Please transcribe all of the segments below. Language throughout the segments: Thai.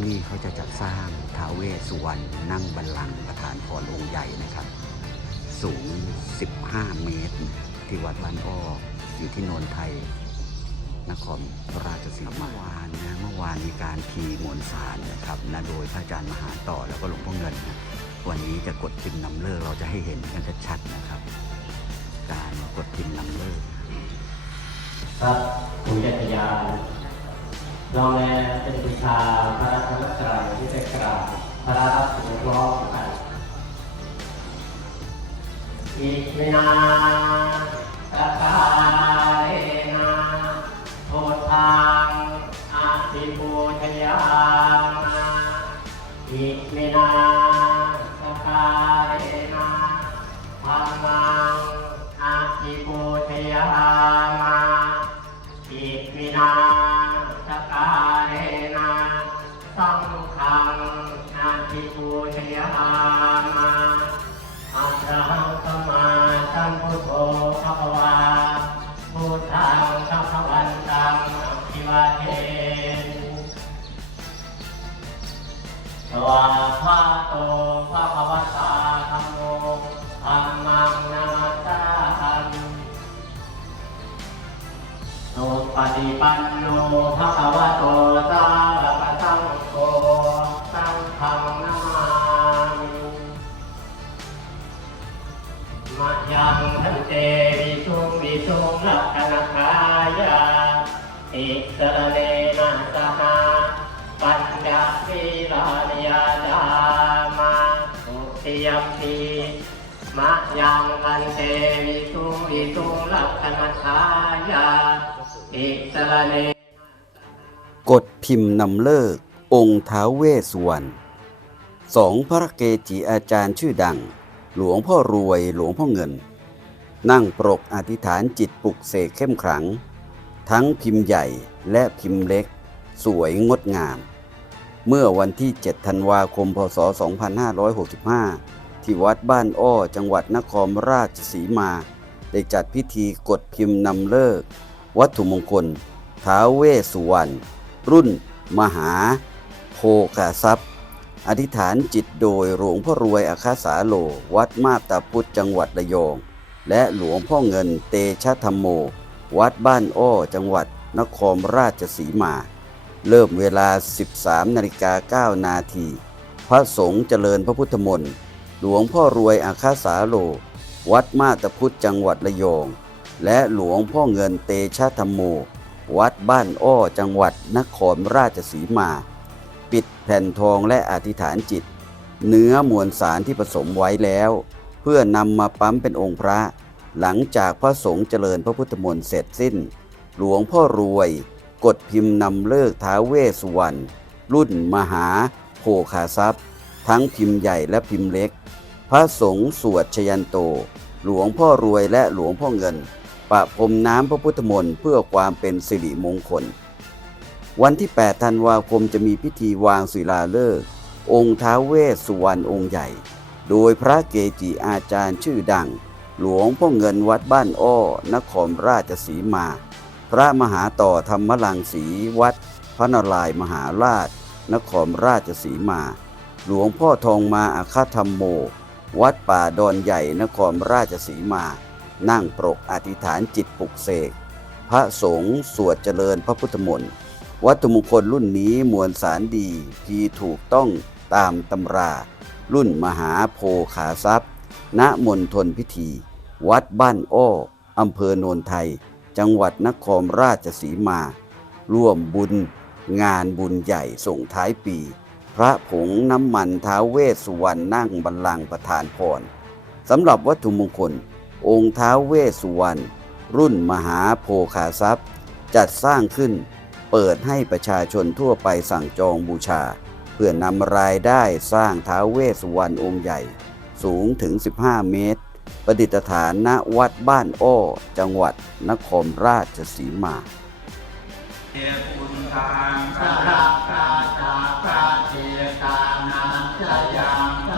ที่นี่เขาจะจัดสร้างท้าวเวสสุวรรณนั่งบัลลังก์ประธานพรองค์ใหญ่นะครับ สูง 15 เมตร ที่วัดบ้านอ้ออยู่ที่โนนไทย นครราชสีมาเมื่อวานนะเมื่อวานมีการทีมวลสารนะครับนะโดยพระอาจารย์มหาต่อแล้วก็หลวงพ่อเงินนะวันนี้จะกดพิมพ์นำเลิกเราจะให้เห็นกันชัดๆนะครับ การกดพิมพ์นำเลิกครับคุณยัตยา นน้องแม่เป็นวิชาพระรัตนตรัยที่ได้กล่าวพระรัตนร้องกันอิมินาตะกาเลนะโพธังอาทิปูชยามาอิมินาตะกาเร ฏิปันโนภะคะวะโตสาวกสังโฆสังฆังนามามิมะยังทันเตวิสุงวิสุงลักขณคายาอิสเนนะสหาปัญญาสีลานิยาดามาสุติยัมปีมะยังทันเตวิสุงวิสุงลักขณคายาอิสระเน กดพิมพ์นำเลิก องค์ท้าวเวสสุวรรณสองพระเกจิอาจารย์ชื่อดัง หลวงพ่อรวยหลวงพ่อเงิน นั่งปรกอธิษฐานจิตปลุกเสกเข้มขลัง ทั้งพิมพ์ใหญ่และพิมพ์เล็ก สวยงดงาม เมื่อวันที่ 7 ธันวาคม พศ 2565 ที่วัดบ้านอ้อจังหวัดนครราชสีมา ได้จัดพิธีกดพิมพ์นำเลิก วัตถุมงคล ท้าเวสุวรรณ รุ่น มหาโภคาทรัพย์ อธิษฐานจิตโดยหลวงพ่อรวยอาคาสาโล วัดมาบตาพุทธจังหวัดระยอง และหลวงพ่อเงินเตชะธรรมโม วัดบ้านอ้อจังหวัดนครราชสีมา เริ่มเวลา 13นาฬิกา9นาที พระสงฆ์เจริญพระพุทธมนต์ หลวงพ่อรวยอาคาสาโล วัดมาตาพุทธจังหวัดระยอง และหลวงพ่อเงินเตชะธรรมโม วัดบ้านอ้อจังหวัดนครราชสีมา ปิดแผ่นทองและอธิษฐานจิต เนื้อมวลสารที่ผสมไว้แล้ว เพื่อนำมาปั๊มเป็นองค์พระ หลังจากพระสงฆ์เจริญพระพุทธมนต์เสร็จสิ้น หลวงพ่อรวย กดพิมพ์นำเลิกท้าเวสสุวรรณรุ่นมหาโภคาทรัพย์ ทั้งพิมพ์ใหญ่และพิมพ์เล็ก พระสงฆ์สวดชยันโต หลวงพ่อรวยและหลวงพ่อเงิน ประพรมน้ำพระพุทธมนต์เพื่อความเป็นสิริมงคล วันที่ 8 ธันวาคมจะมีพิธีวางศิลาฤกษ์องค์ท้าวเวสสุวรรณองค์ใหญ่ โดยพระเกจิอาจารย์ชื่อดัง หลวงพ่อเงินวัดบ้านอ้อ นครราชสีมา พระมหาต่อธรรมลังสีวัด พระนารายมหาราช นครราชสีมา หลวงพ่อทองมาอาคาธรรมโม วัดป่าดอนใหญ่นครราชสีมา นั่งปรกอธิษฐานจิตปลุกเสก พระสงฆ์สวดเจริญพระพุทธมนต์ วัตถุมงคลรุ่นนี้มวลสารดีพีถูกต้องตามตำรา รุ่นมหาโพขาทรัพย์ ณมณฑลพิธี วัดบ้านอ้ออำเภอโนนไทย จังหวัดนครราชสีมา ร่วมบุญ งานบุญใหญ่ส่งท้ายปี พระผงน้ำมันท้าเวสสุวรรณนั่งบัลลังก์ประธานพรสำหรับวัตถุมงคล องค์ท้าวเวสสุวรรณรุ่นมหาโพขาทรัพย์ จัดสร้างขึ้น เปิดให้ประชาชนทั่วไปสั่งจองบูชา เพื่อนำรายได้สร้างท้าวเวสสุวรรณองค์ใหญ่ สูงถึง 15 เมตร ประดิษฐานณวัดบ้านอ้อ จังหวัดนครราชสีมาเอปุณทางสาราคาตาพระเจตานังจะยัง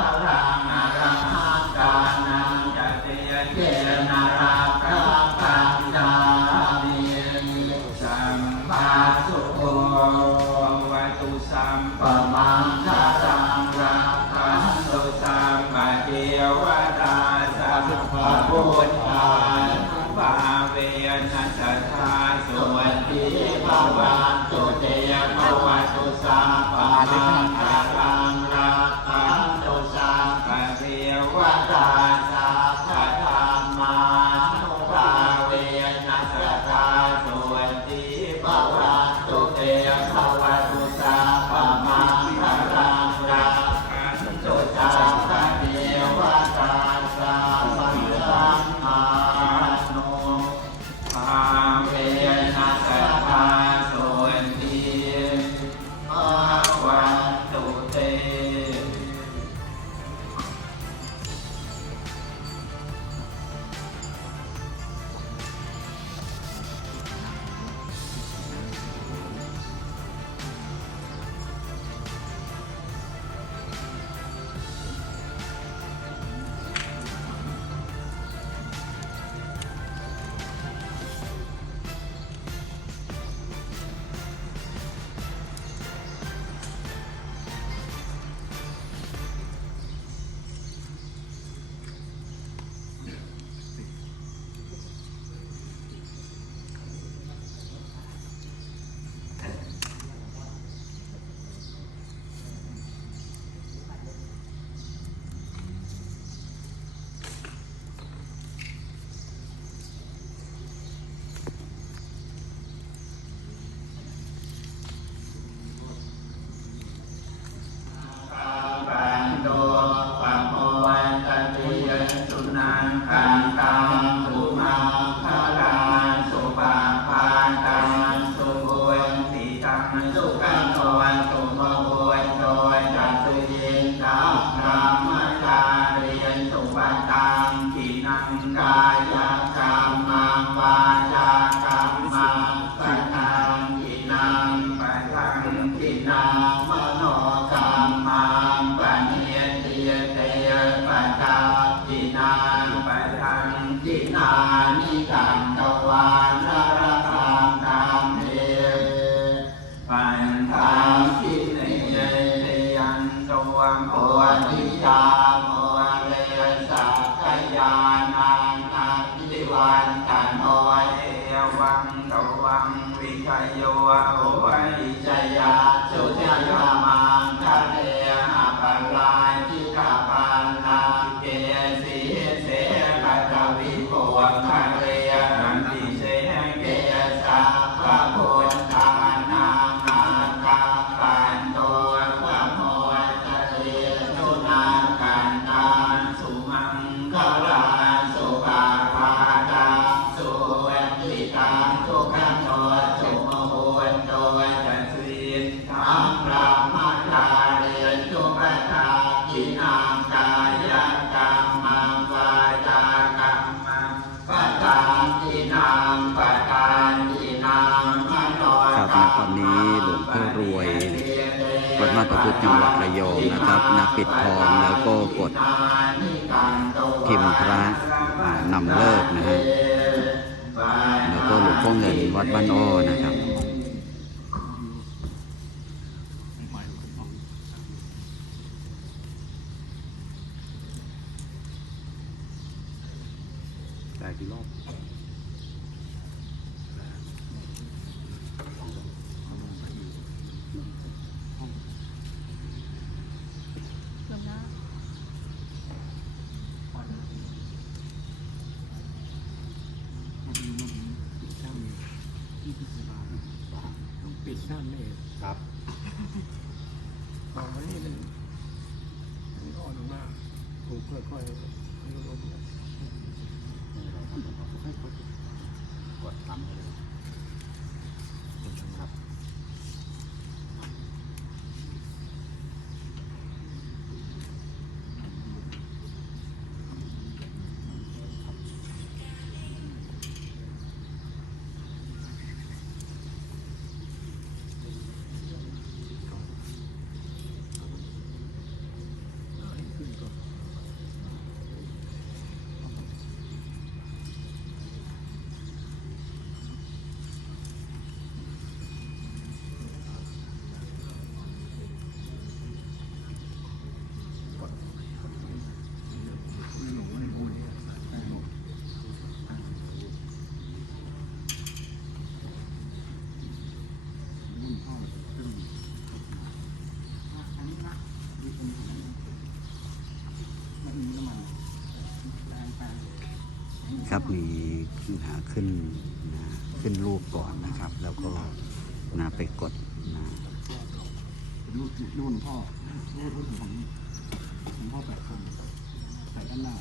าชประพฤติจังหวัดระยองนะครับนะปิดทองแล้วก็กดพิมพ์พระนำเลิกนะฮะแล้วก็หลวงพ่อเงินวัดบ้านอ้อนะครับหลายกี่รอบ ครับ มีขึ้นนะขึ้นรูปก่อนนะครับ แล้วก็นะไปกดนะรุ่นรุ่นพ่อรุ่นรุ่นของของพ่อแปดคนใส่ด้านหน้า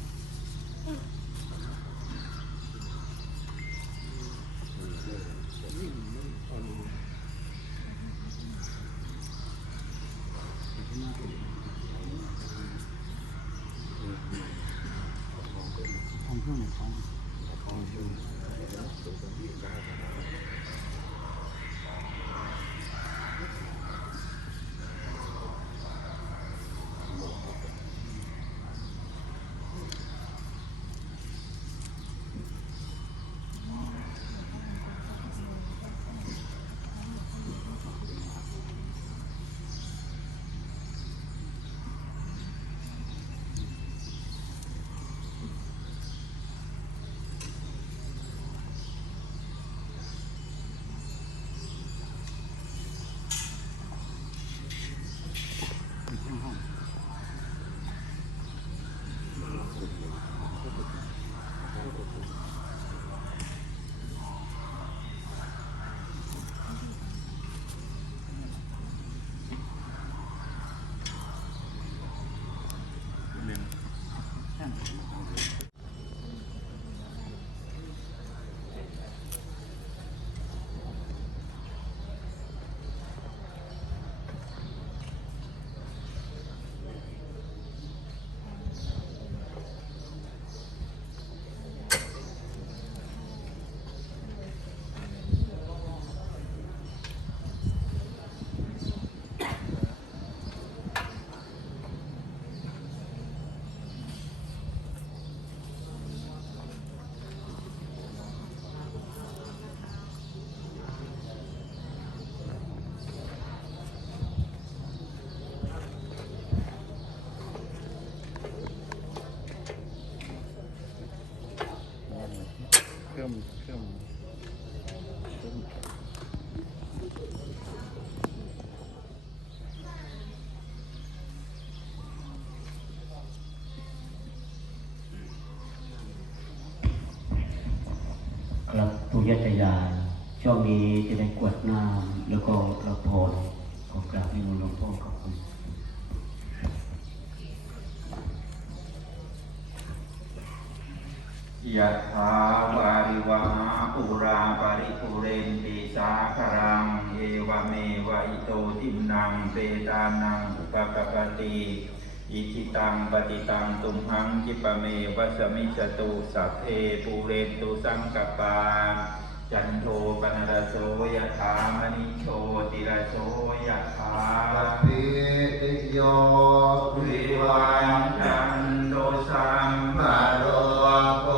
ครับตุยตยานช่วงนี้จะได้กวดน้ำแล้วก็รับพรขอกราบให้มนต์หลวงพ่อขอบคุณยะถาวาริวหาปุราปริปุเรนติสาคารัง เอวเมวะอิโตทินังเปตานังอุปกปปติ อิทิตังปฏิตังตุมหังคิปะเมวัสมิจตุสัพเพปูเรนตุสังกปปา จันโทปนรสโสยะถามณิโชติรสโสยะถาปัตติติโยวิวันจันโตสัมมามาโรโ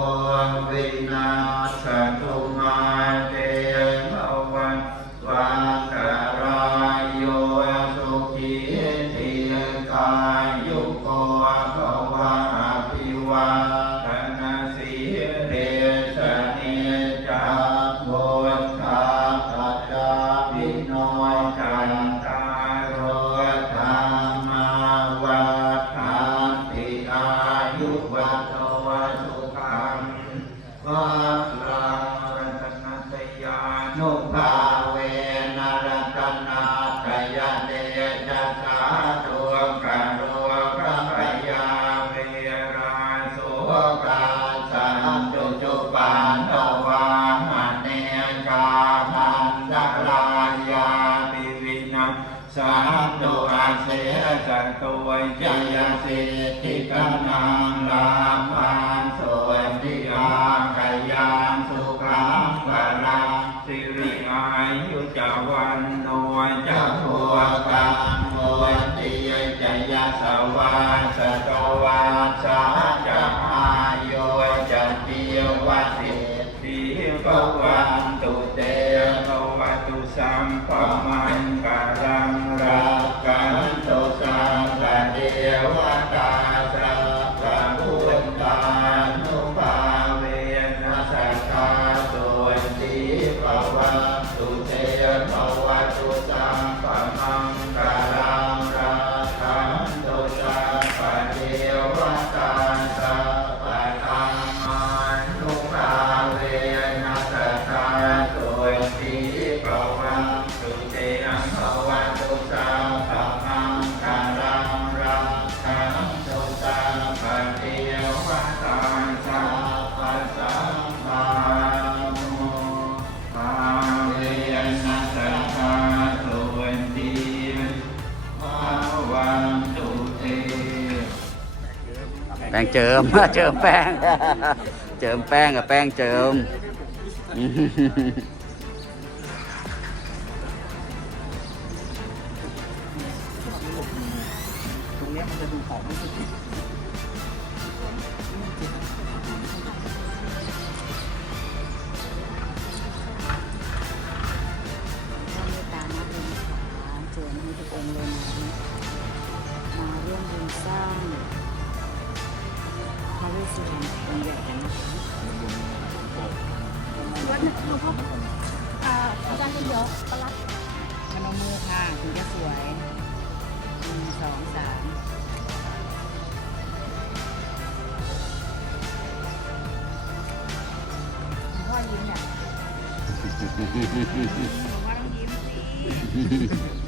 เจิม เจิมแป้ง เจิมแป้งกับแป้งเจิม อาจารย์เยอะๆประลัดพนมมือค่ะถึงจะสวยหนึ่งสองสามหลวงพ่อยิ้มเนี่ยหนูว่าต้องยิ้มสิ